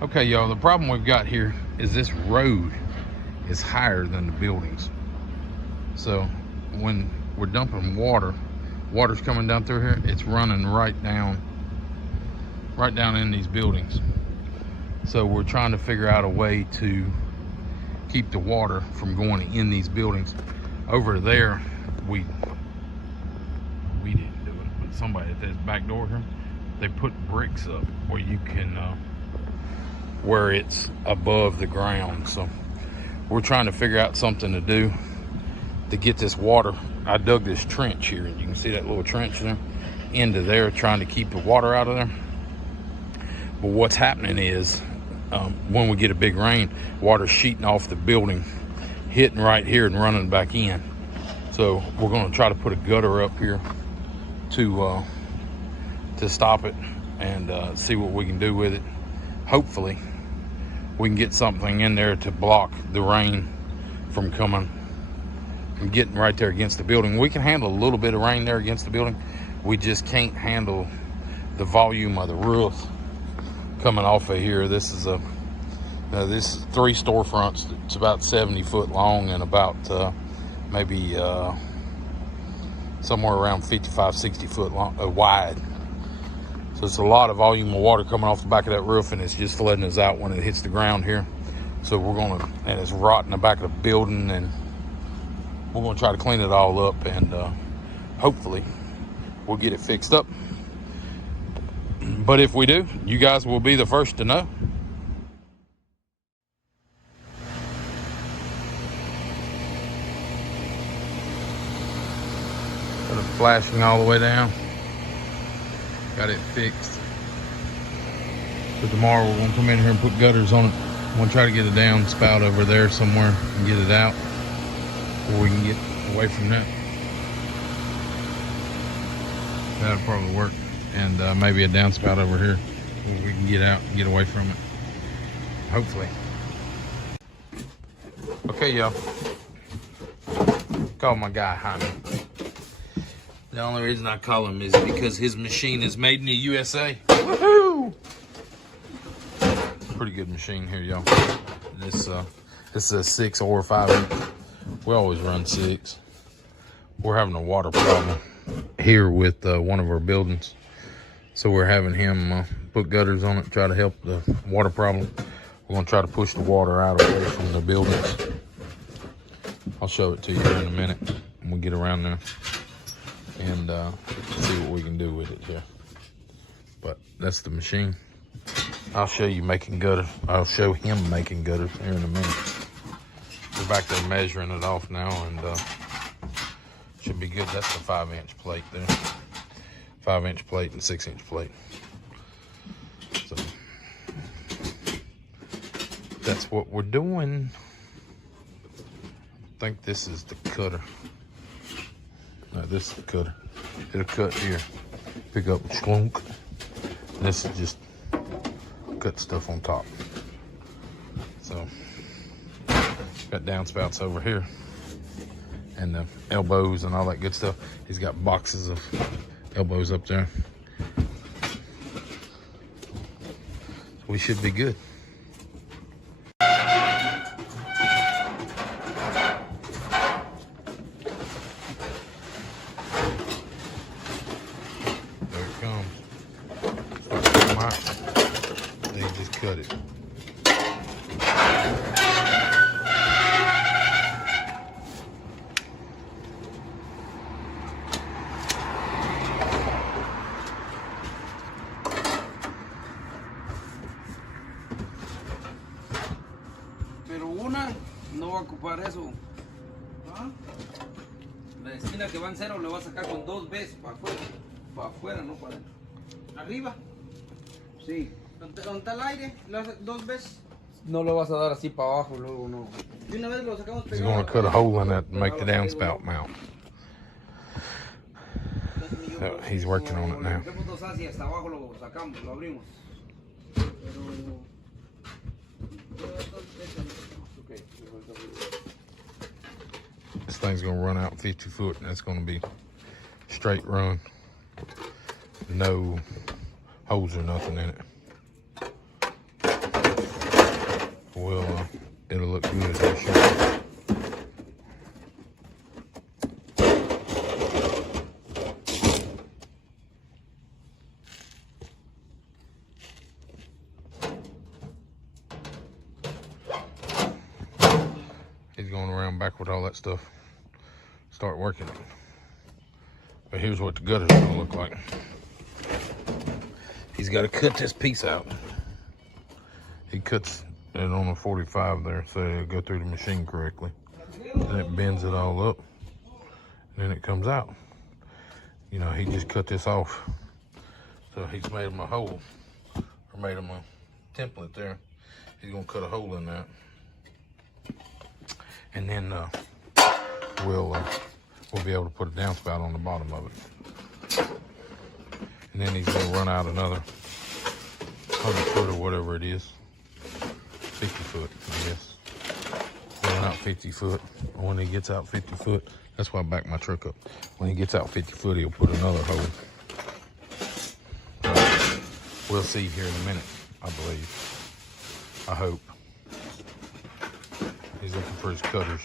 Okay, y'all, the problem we've got here is this road is higher than the buildings. So when we're dumping water's coming down through here, it's running right down in these buildings. So we're trying to figure out a way to keep the water from going in these buildings. Over there, we didn't do it, but somebody at this back door here, they put bricks up where you can where it's above the ground. So we're trying to figure out something to do to get this water. I dug this trench here, and you can see that little trench there into there, trying to keep the water out of there. But what's happening is when we get a big rain, water's sheeting off the building, hitting right here and running back in. So we're going to try to put a gutter up here to stop it, and see what we can do with it. Hopefully we can get something in there to block the rain from coming and getting right there against the building. We can handle a little bit of rain there against the building. We just can't handle the volume of the roof coming off of here. This is this is 3 storefronts. It's about 70 foot long and about maybe somewhere around 55, 60 foot long, wide. So it's a lot of volume of water coming off the back of that roof, and it's just flooding us out when it hits the ground here. So we're gonna, and it's rotting the back of the building, and we're gonna try to clean it all up, and hopefully we'll get it fixed up. But if we do, you guys will be the first to know. Got it flashing all the way down. Got it fixed. So tomorrow we're gonna come in here and put gutters on it. I'm gonna try to get a downspout over there somewhere and get it out, or we can get away from that. That'll probably work. And maybe a downspout over here where we can get out and get away from it. Hopefully. Okay, y'all. Call my guy Jaime. The only reason I call him is because his machine is made in the USA. Woohoo! Pretty good machine here, y'all. This is a 6 or 5 inch. We always run 6. We're having a water problem here with one of our buildings. So we're having him put gutters on it, try to help the water problem. We're gonna try to push the water out away from the buildings. I'll show it to you in a minute when we get around there, and see what we can do with it here. But that's the machine. I'll show you making gutters. I'll show him making gutters here in a minute. We're back there measuring it off now, and should be good. That's the 5 inch plate there. 5 inch plate and 6 inch plate. So that's what we're doing. I think this is the cutter. No, this is the cutter. It'll cut here. Pick up a schlunk. This is just cut stuff on top. So got downspouts over here, and the elbows and all that good stuff. He's got boxes of elbows up there. We should be good. There it comes. Starts to come out. Then you just cut it. No va a ocupar eso. ¿Ah? La esquina que va en 0 le va a sacar con 2 veces para afuera. Para afuera, no para adentro. ¿Arriba? Sí. ¿Dónde está el aire? 2 veces. No lo vas a dar así para abajo, luego no. De una vez lo sacamos pegado. He's going to cut a hole in that and make the downspout mount. So he's working on it now. Hasta abajo lo sacamos, lo abrimos. This thing's gonna run out 50 foot, and that's gonna be straight run. No holes or nothing in it. it'll look good here shortly. He's going around back with all that stuff. Start working it. But here's what the gutter's gonna look like. He's got to cut this piece out. He cuts it on a 45 there, so it'll go through the machine correctly. And it bends it all up. And then it comes out. You know, he just cut this off. So he's made him a hole, or made him a template there. He's gonna cut a hole in that. And then we'll be able to put a downspout on the bottom of it. And then he's gonna run out another 100 foot or whatever it is. 50 foot, I guess. Run out 50 foot. When he gets out 50 foot, that's why I backed my truck up. When he gets out 50 foot, he'll put another hole. We'll see here in a minute, I believe. I hope. He's looking for his cutters.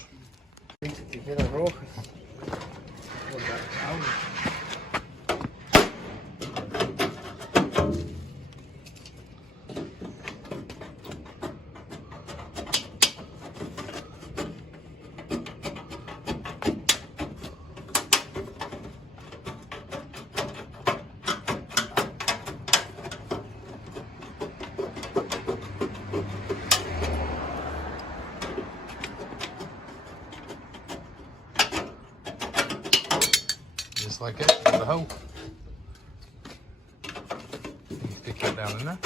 Just like that, there's a hole. You can stick that down in there.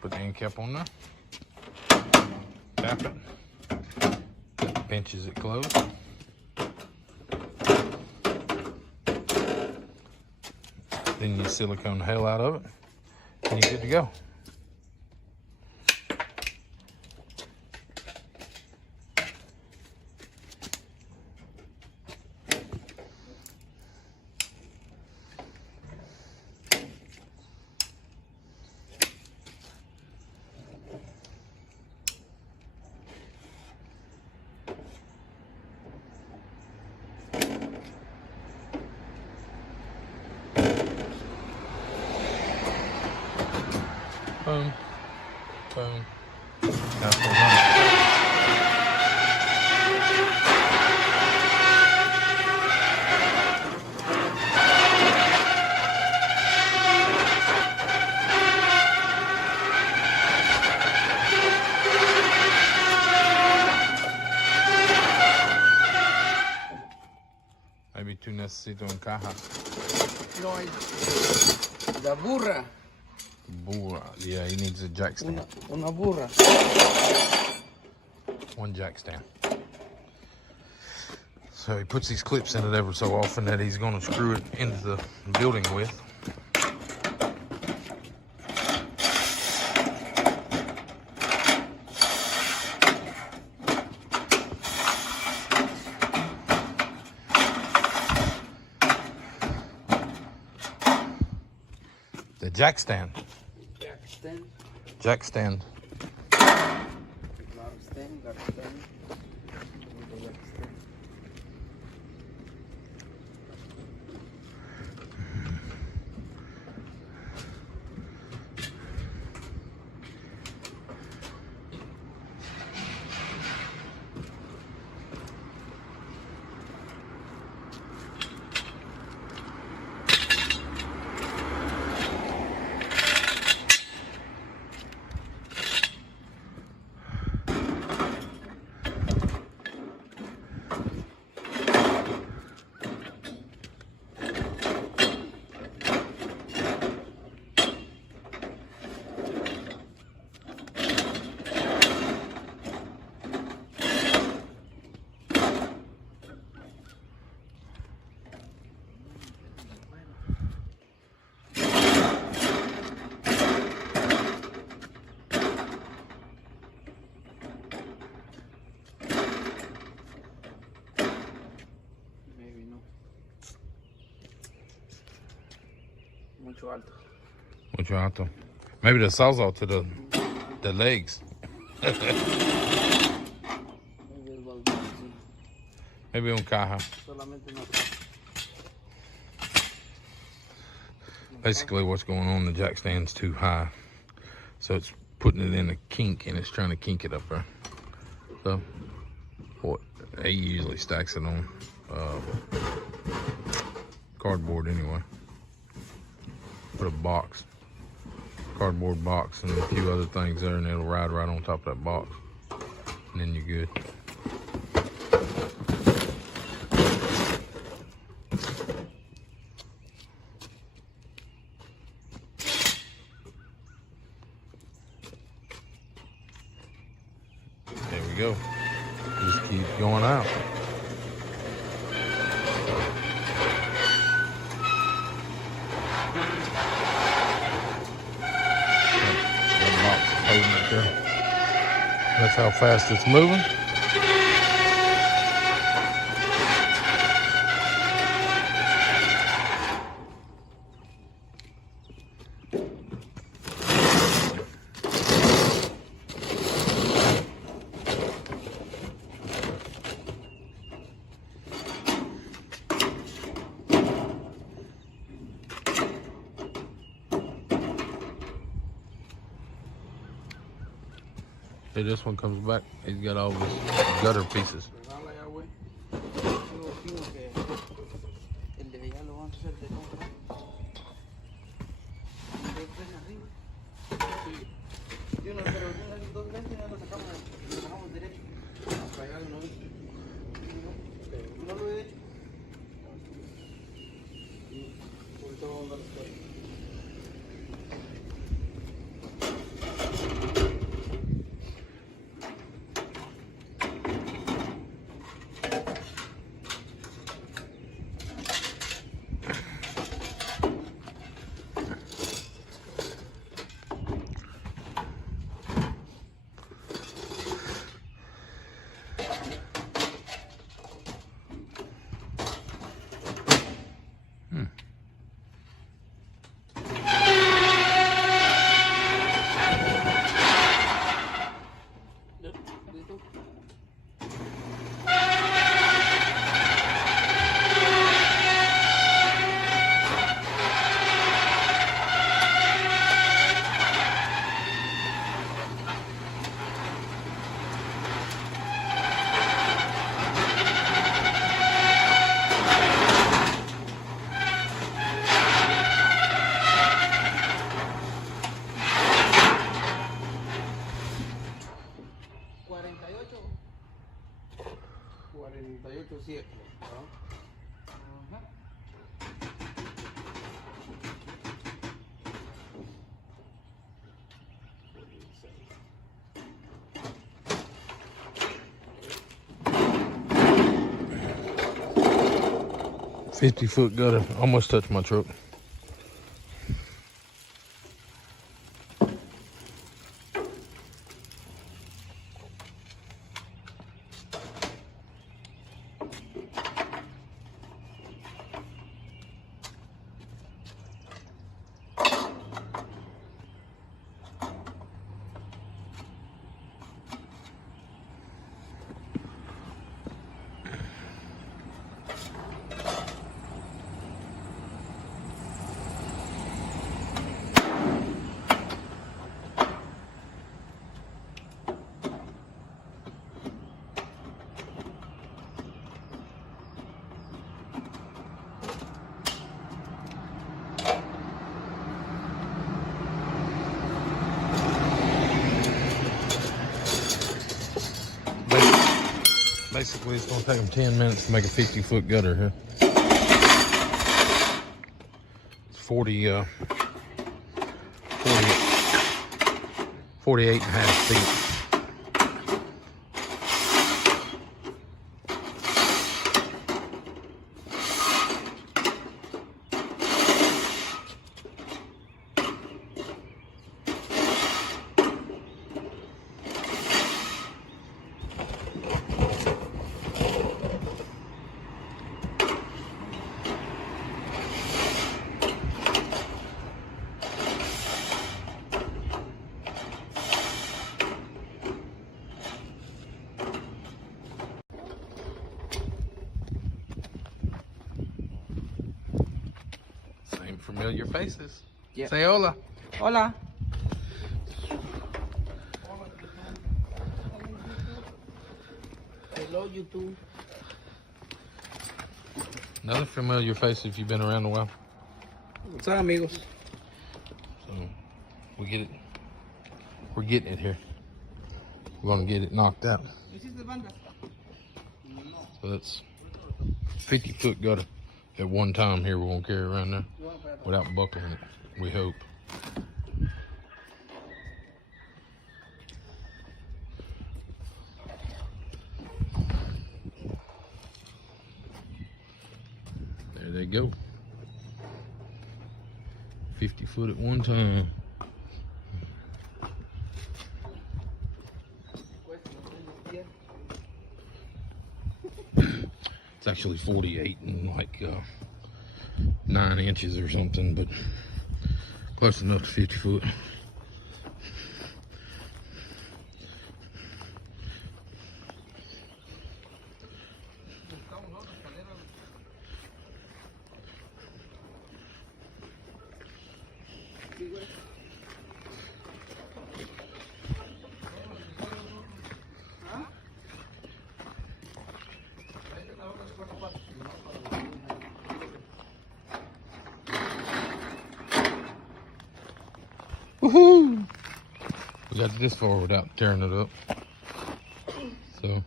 Put the end cap on there. Tap it. That pinches it closed. Then you silicone the hell out of it, and you're good to go. Boom, boom. That's the one. Maybe tú necesitas un caja. No hay. La burra. Burra. Yeah, he needs a jack stand. Una burra. One jack stand. So he puts these clips in it ever so often that he's going to screw it into the building with. The jack stand. Jack stand. Jack stand. Jack stand. mucho alto. Mucho alto. Maybe the sawzall to the legs. Maybe un caja. Solamente una. Basically what's going on, the jack stand's too high. So it's putting it in a kink and it's trying to kink it up there. So what he usually stacks it on cardboard anyway. Put a box, cardboard box and a few other things there and it'll ride right on top of that box. And then you're good. There we go. Just keep going out. That box is holding it there. That's how fast it's moving. See, this one comes back. He's got all his gutter pieces. Ajá. 50-foot gutter. Almost touched my truck. Basically, it's going to take them 10 minutes to make a 50-foot gutter here. It's 48 and a half feet. familiar faces. Yeah. Say hola. Hola. Hello, YouTube. Another familiar face if you've been around a while. What's up, amigos? So we get it. We're getting it here. We're gonna get it knocked out. So that's 50-foot gutter at one time here. We're gonna carry around there without buckling it. We hope. There they go. 50 foot at one time. It's actually 48 and like 9 inches or something, but close enough to 50 foot. Woohoo! We got this far without tearing it up. So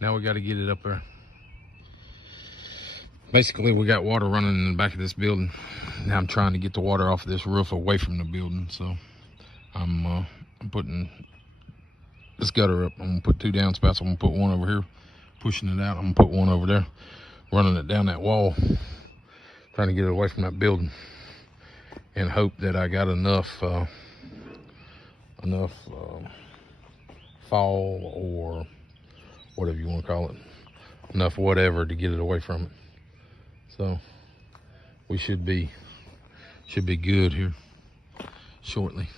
now we got to get it up there. Basically, we got water running in the back of this building. Now I'm trying to get the water off of this roof away from the building. So I'm putting this gutter up. I'm gonna put 2 downspouts. I'm gonna put one over here, pushing it out. I'm gonna put one over there, running it down that wall, trying to get it away from that building, and hope that I got enough fall or whatever you want to call it, enough whatever to get it away from it. So we should be good here shortly.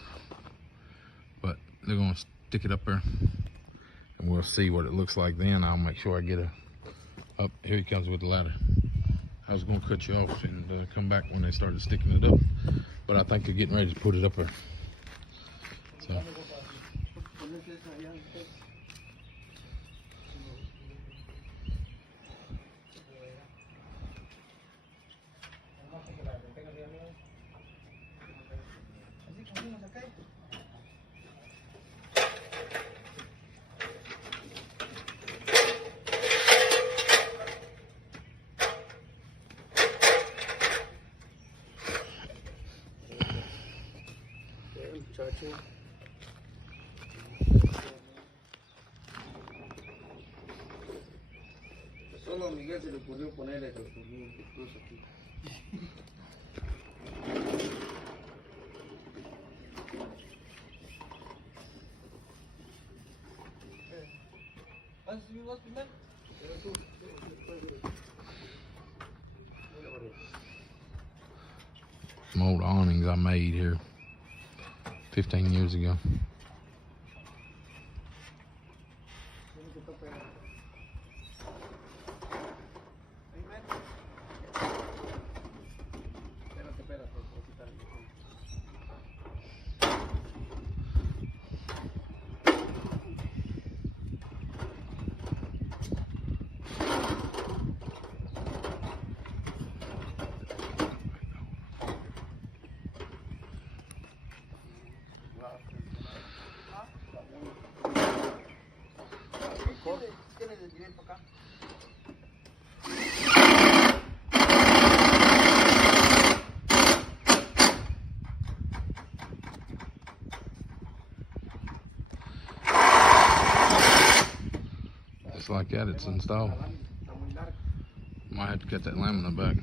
But they're gonna stick it up there, and we'll see what it looks like then. I'll make sure I get up. Here he comes with the ladder. I was gonna cut you off and come back when they started sticking it up, but I think they're getting ready to put it up there. So. Solo a Miguel se le ocurrió ponerle el cruz aquí. ¿Vas a subir vos primero? Some old awnings I made here 15 years ago. Just like that, it's installed. Might have to cut that laminate back.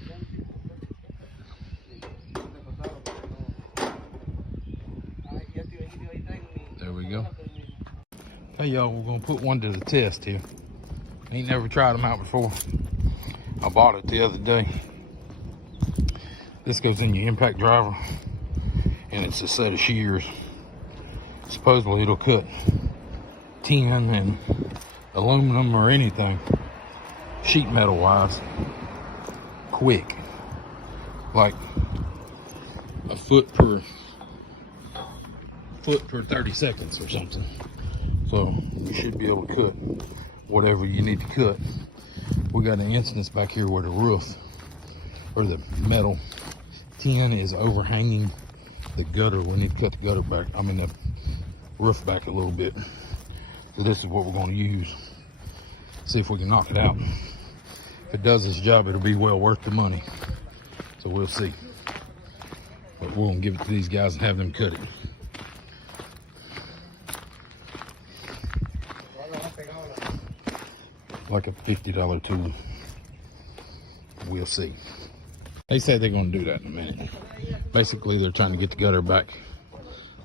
There we go. Hey y'all, we're gonna put one to the test here. Ain't never tried them out before. I bought it the other day. This goes in your impact driver, and it's a set of shears. Supposedly it'll cut tin and aluminum or anything, sheet metal wise, quick. Like a foot per 30 seconds or something. So you should be able to cut whatever you need to cut. We got an instance back here where the roof or the metal tin is overhanging the gutter. We need to cut the gutter back, the roof back a little bit. So this is what we're going to use. See if we can knock it out. If it does its job, it'll be well worth the money. So we'll see. But we're going to give it to these guys and have them cut it. Like a $50 tool. We'll see. They say they're going to do that in a minute. Basically, they're trying to get the gutter back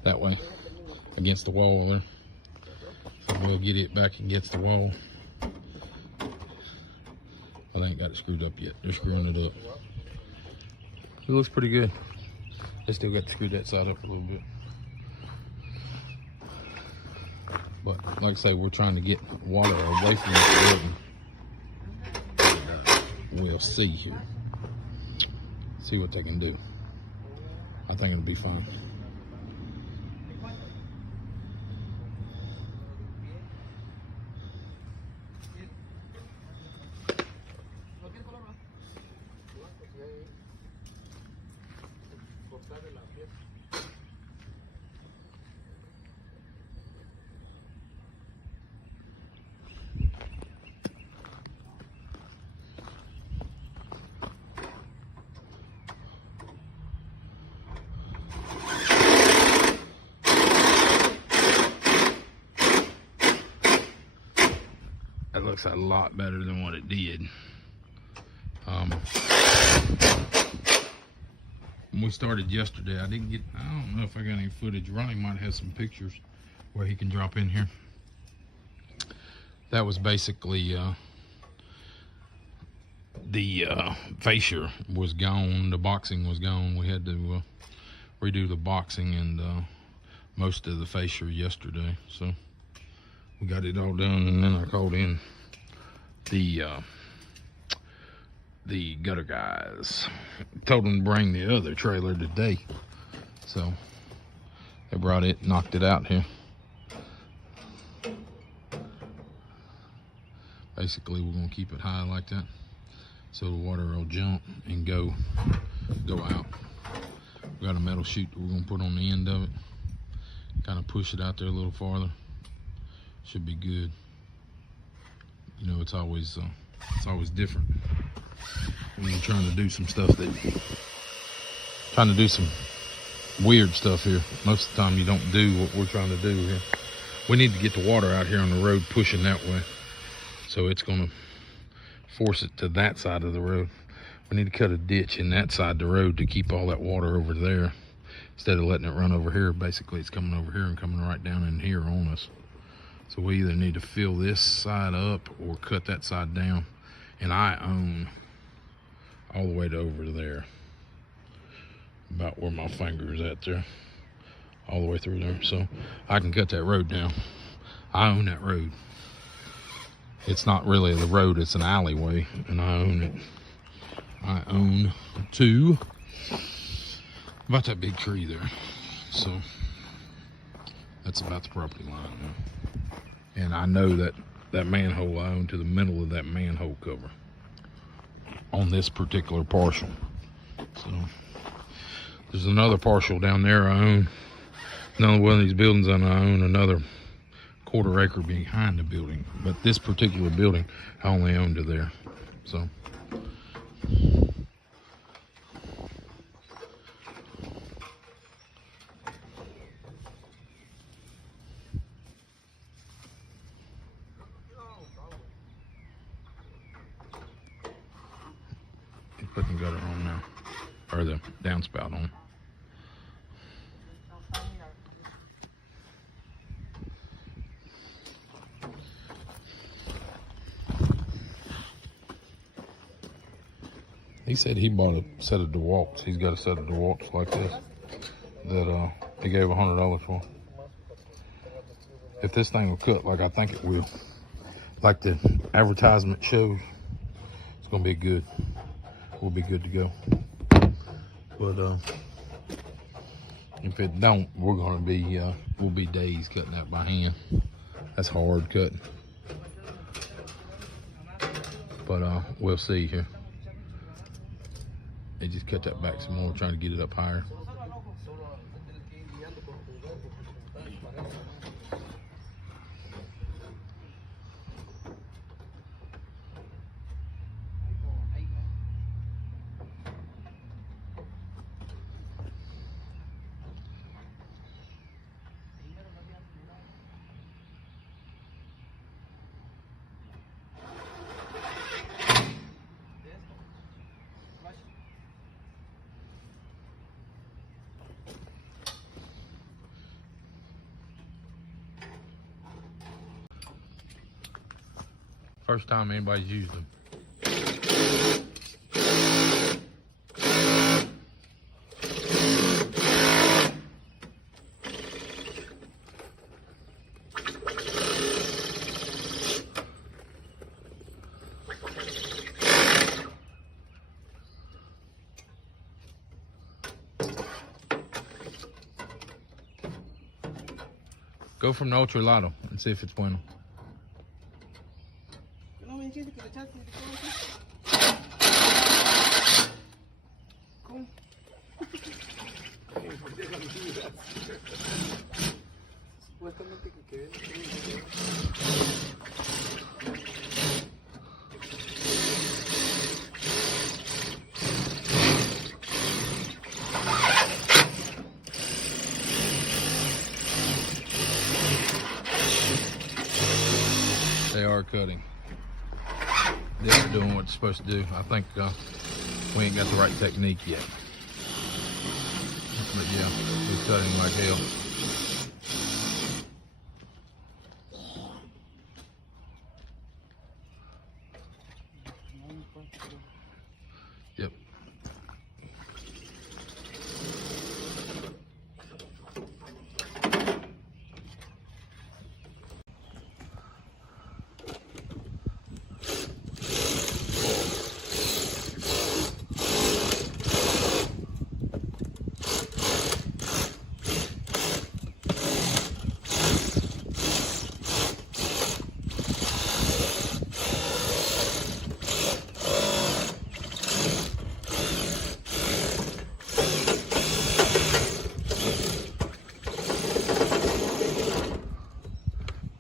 that way against the wall there. So we'll get it back against the wall. I ain't got it screwed up yet. They're screwing it up. It looks pretty good. They still got to screw that side up a little bit. But like I say, we're trying to get water away from this building. We'll see here. See what they can do. I think it'll be fine. That looks a lot better than what it did. When we started yesterday, I don't know if I got any footage. Ronnie might have some pictures where he can drop in here. That was basically the fascia was gone, the boxing was gone. We had to redo the boxing and most of the fascia yesterday. So we got it all done, and then I called in the gutter guys. Told them to bring the other trailer today. So they brought it, knocked it out here. Basically, we're gonna keep it high like that so the water will jump and go out. We got a metal chute that we're gonna put on the end of it. Kind of push it out there a little farther. Should be good. You know, it's always different when you're trying to do some stuff some weird stuff here. Most of the time you don't do what we're trying to do here. We need to get the water out here on the road pushing that way. So it's gonna force it to that side of the road. We need to cut a ditch in that side of the road to keep all that water over there instead of letting it run over here. Basically, it's coming over here and coming right down in here on us. So we either need to fill this side up or cut that side down. And I own all the way to over there, about where my finger is at there, all the way through there. So I can cut that road down. I own that road. It's not really the road, it's an alleyway, and I own it. I own about that big tree there. So that's about the property line now. And I know that manhole I own to the middle of that manhole cover on this particular parcel. So there's another parcel down there I own. Another one of these buildings, and I own another quarter acre behind the building. But this particular building I only own to there. So putting the gutter on now, or the downspout on. He said he bought a set of DeWalt's. He's got a set of DeWalt's like this that he gave $100 for. If this thing will cut like I think it will, like the advertisement shows, it's gonna be good. We'll be good to go. But If it don't, we're gonna be we'll be days cutting that by hand. That's hard cutting. But we'll see here. They just cut that back some more, trying to get it up higher. First time anybody's used them. Go from the ultralato and see if it's bueno. They are cutting. They're doing what they're supposed to do. I think we ain't got the right technique yet. But yeah, we're cutting like hell. Yep.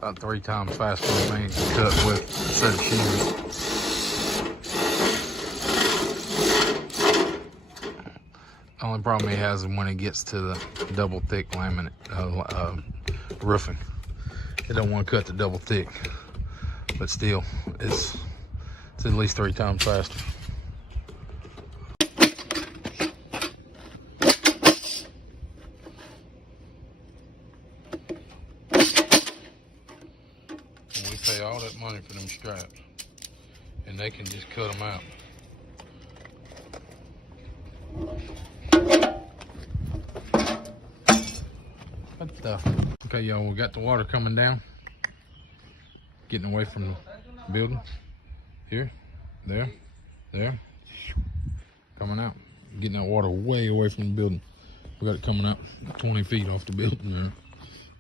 About 3 times faster than me to cut with a set of shears. The only problem he has is when he gets to the double thick laminate roofing. He don't want to cut the double thick, but still, it's at least 3 times faster. Pay all that money for them straps, and they can just cut them out. What the? Okay, y'all, we got the water coming down, getting away from the building. Here, there, coming out, getting that water way away from the building. We got it coming out 20 feet off the building there.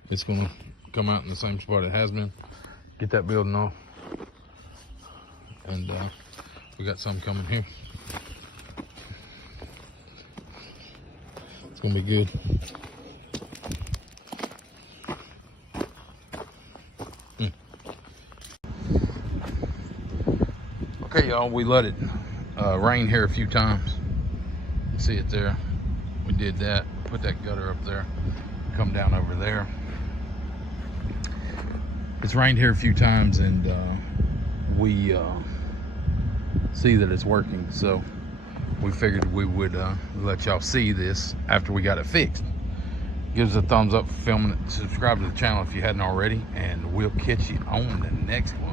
It's gonna come out in the same spot it has been. Get that building off, and we got some coming here. It's gonna be good. Okay, y'all, we let it rain here a few times. You see it there. We did that. Put that gutter up there. Come down over there. It's rained here a few times, and we see that it's working, so we figured we would let y'all see this after we got it fixed. Give us a thumbs up for filming it. Subscribe to the channel if you hadn't already, and we'll catch you on the next one.